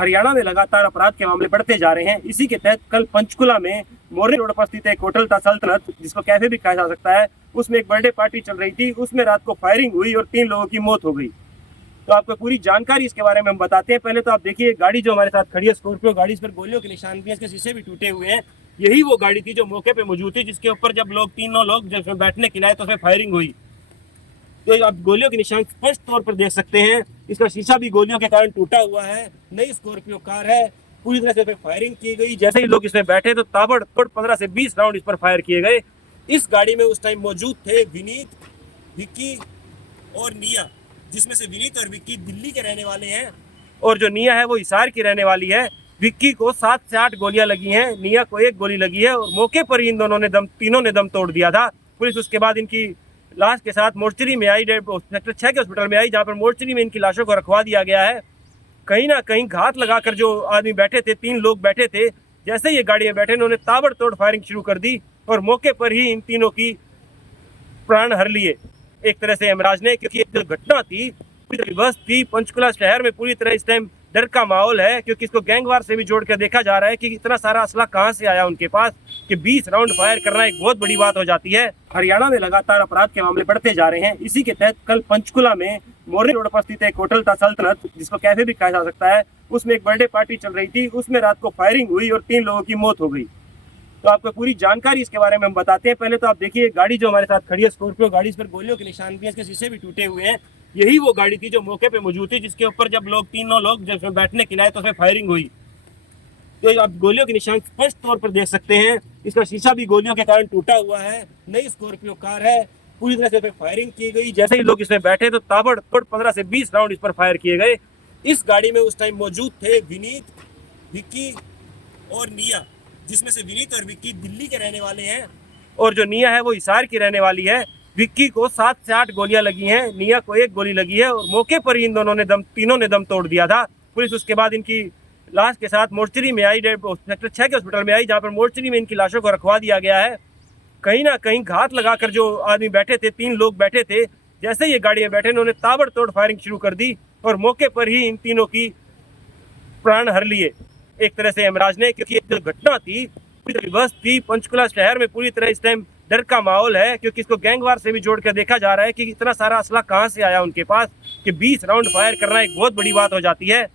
हरियाणा में लगातार अपराध के मामले बढ़ते जा रहे हैं। इसी के तहत कल पंचकुला में मोरनी रोड पर स्थित एक होटल था सल्तनत, जिसको कैफे भी कहा जा सकता है, उसमें एक बर्थडे पार्टी चल रही थी। उसमें रात को फायरिंग हुई और 3 लोगों की मौत हो गई। तो आपको पूरी जानकारी इसके बारे में हम बताते हैं। पहले तो आप देखिए, गाड़ी जो हमारे साथ खड़ी है स्कॉर्पियो गाड़ी, इस पर गोलियों के निशान भी हैं, इसके शीशे भी टूटे हुए हैं। यही वो गाड़ी थी जो मौके पे मौजूद थी, जिसके ऊपर जब तीनों लोग जब उसमें बैठने के लिए आए तो उसमें फायरिंग हुई। तो आप गोलियों के निशान स्पष्ट तौर पर देख सकते हैं। इसका शीशा भी गोलियों के कारण टूटा हुआ है। नई स्कॉर्पियो कार है, पूरी तरह से फायरिंग की गई। जैसे ही लोग इसमें बैठे तो ताबड़तोड़ 15 से 20 राउंड इस पर फायर किए गए। इस गाड़ी में उस टाइम मौजूद थे विनीत, विक्की और निया, जिसमें से विनीत और विक्की दिल्ली के रहने वाले हैं और जो निया है वो हिसार की रहने वाली है। विक्की को 7 से 8 गोलियां लगी हैं, निया को 1 गोली लगी है और मौके पर ही इन दोनों ने तीनों ने दम तोड़ दिया था। पुलिस उसके बाद इनकी लाश के साथ मोर्चरी में आई, सेक्टर 6 के हॉस्पिटल में आई, जहाँ पर मोर्चरी में इनकी लाशों को रखवा दिया गया है। कहीं ना कहीं घात लगाकर जो आदमी बैठे थे, 3 लोग बैठे थे, जैसे ये गाड़ी में बैठे इन्होंने ताबड़तोड़ फायरिंग शुरू कर दी और मौके पर ही इन तीनों की प्राण हर लिए एक तरह से यमराज ने। क्योंकि एक घटना थी, पूरी बस थी, पंचकुला शहर में पूरी तरह इस टाइम डर का माहौल है। क्योंकि इसको गैंगवार से भी जोड़कर देखा जा रहा है कि इतना सारा असला कहां से आया उनके पास कि 20 राउंड फायर करना एक बहुत बड़ी बात हो जाती है। हरियाणा में लगातार अपराध के मामले बढ़ते जा रहे हैं। इसी के तहत कल पंचकुला में मोरनी रोड पर स्थित एक होटल था सल्तनत, जिसको कैफे भी कहा जा सकता है, उसमें एक बर्थडे पार्टी चल रही थी। उसमें रात को फायरिंग हुई और 3 लोगों की मौत हो गई। तो आपको पूरी जानकारी इसके बारे में हम बताते हैं। पहले तो आप देखिए, गाड़ी जो हमारे साथ खड़ी है स्कॉर्पियो गाड़ी, इस पर गोलियों के निशान भी हैं, इसके शीशे भी टूटे हुए हैं। यही वो गाड़ी थी जो मौके पे मौजूद थी, जिसके ऊपर जब तीनों लोग जब उसमें बैठने के लिए आए तो उसमें फायरिंग हुई। तो आप गोलियों के निशान स्पष्ट तौर पर देख सकते हैं। इसका शीशा भी गोलियों के कारण टूटा हुआ है। नई स्कॉर्पियो कार है, पूरी तरह से फायरिंग की गई। जैसे ही लोग इसमें बैठे तो ताबड़तोड़ 15 से 20 राउंड इस पर फायर किए गए। इस गाड़ी में उस टाइम मौजूद थे विनीत, विक्की और निया, जिसमें से विनीत और विक्की दिल्ली के रहने वाले हैं और जो निया है वो हिसार की रहने वाली है। विक्की को 7 से 8 गोलियां लगी हैं, निया को 1 गोली लगी है और मौके पर ही इन दोनों ने तीनों ने दम तोड़ दिया था। पुलिस उसके बाद इनकी लाश के साथ मोर्चरी में आई, सेक्टर 6 के हॉस्पिटल में आई, जहाँ पर मोर्चरी में इनकी लाशों को रखवा दिया गया है। कहीं ना कहीं घात लगाकर जो आदमी बैठे थे, 3 लोग बैठे थे, जैसे ये गाड़ी में बैठे इन्होंने ताबड़तोड़ फायरिंग शुरू कर दी और मौके पर ही इन तीनों की प्राण हर लिए एक तरह से यमराज ने। क्योंकि एक घटना थी, पूरी बस थी, पंचकुला शहर में पूरी तरह इस टाइम डर का माहौल है। क्योंकि इसको गैंगवार से भी जोड़कर देखा जा रहा है कि इतना सारा असला कहां से आया उनके पास कि 20 राउंड फायर करना एक बहुत बड़ी बात हो जाती है।